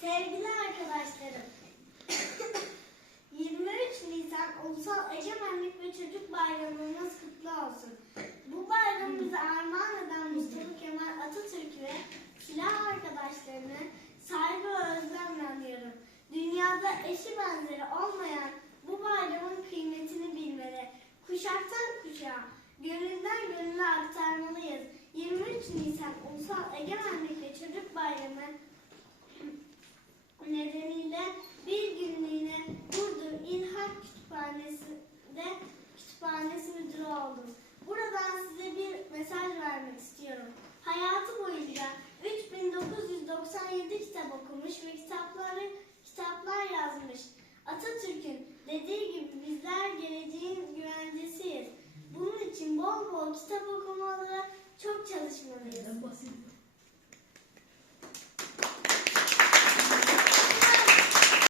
Sevgili arkadaşlarım, 23 Nisan Ulusal Egemenlik ve Çocuk Bayramımız kutlu olsun. Bu bayramımızı armağan eden Mustafa Kemal Atatürk ve silah arkadaşlarını saygı ve özlemle anıyorum. Dünyada eşi benzeri olmayan bu bayramın kıymetini bilmeli. Kuşaktan kuşağa, gönülden gönüle aktarmalıyız. 23 Nisan Ulusal Egemenlik ve Çocuk Bayramı Kütüphanesi'nde kütüphanesi müdürü oldum. Buradan size bir mesaj vermek istiyorum. Hayatı boyunca 3997 kitap okumuş ve kitapları